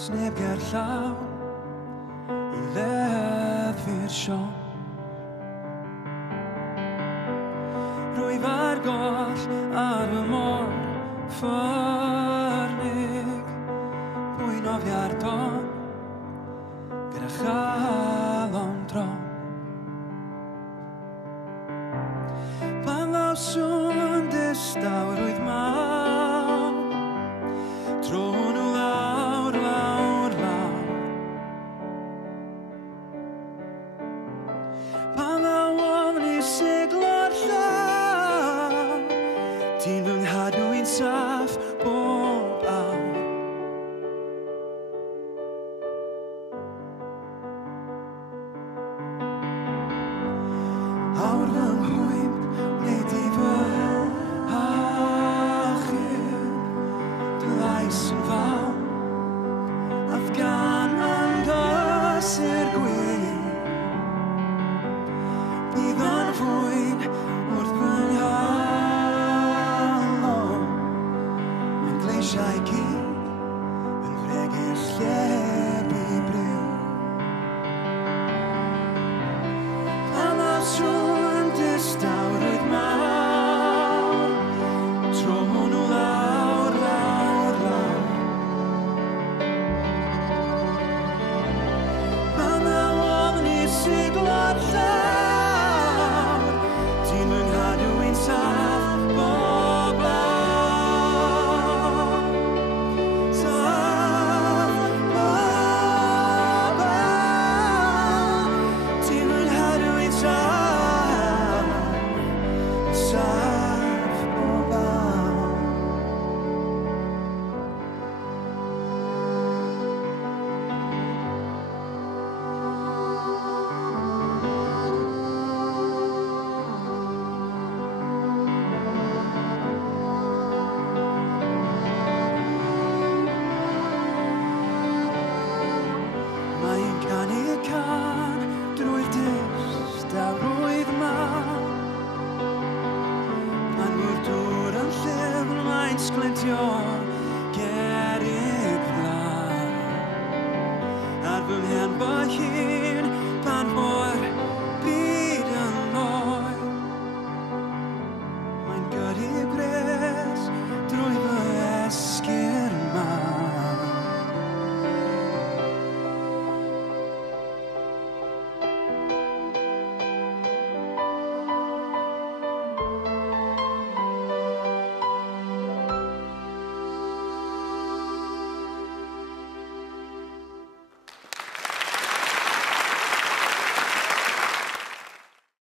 Sneb ger llaw I leddfu'r Sion. Rwyf ar goll ar fy môr ffyrnig, bwyn ofiar don gyda chalon drom. Pan ddaw sŵn distawr oedd maw, tro nhw lawr, lawr, lawr. Pan ddaw ofni siglo'r llaw, ti'n fy nghadw i'n saff bob awr. Awr fy nghwym, nid I fy achub, dy lais yn faw, Afgan angos i'r gwyn. Bydd yn fwyn wrth fy nghalon, yn gleisiau gyd yn fregus llebu briw. Pan ddaw sŵn distawr oedd mawr, tro nhw lawr, lawr, lawr. Pan ddaw ofni siglo'r llaw, ti'n fy nghadw i'n saff bob awr. Saff bob awr, ti'n fy nghadw i'n saff, saff bob awr. Mae'n canu y can drwy'r distawrwydd maw. Pan mwy'r dŵr yn llyfr mae'n sglentio gerrig flaw. Ar fy mhen bo hir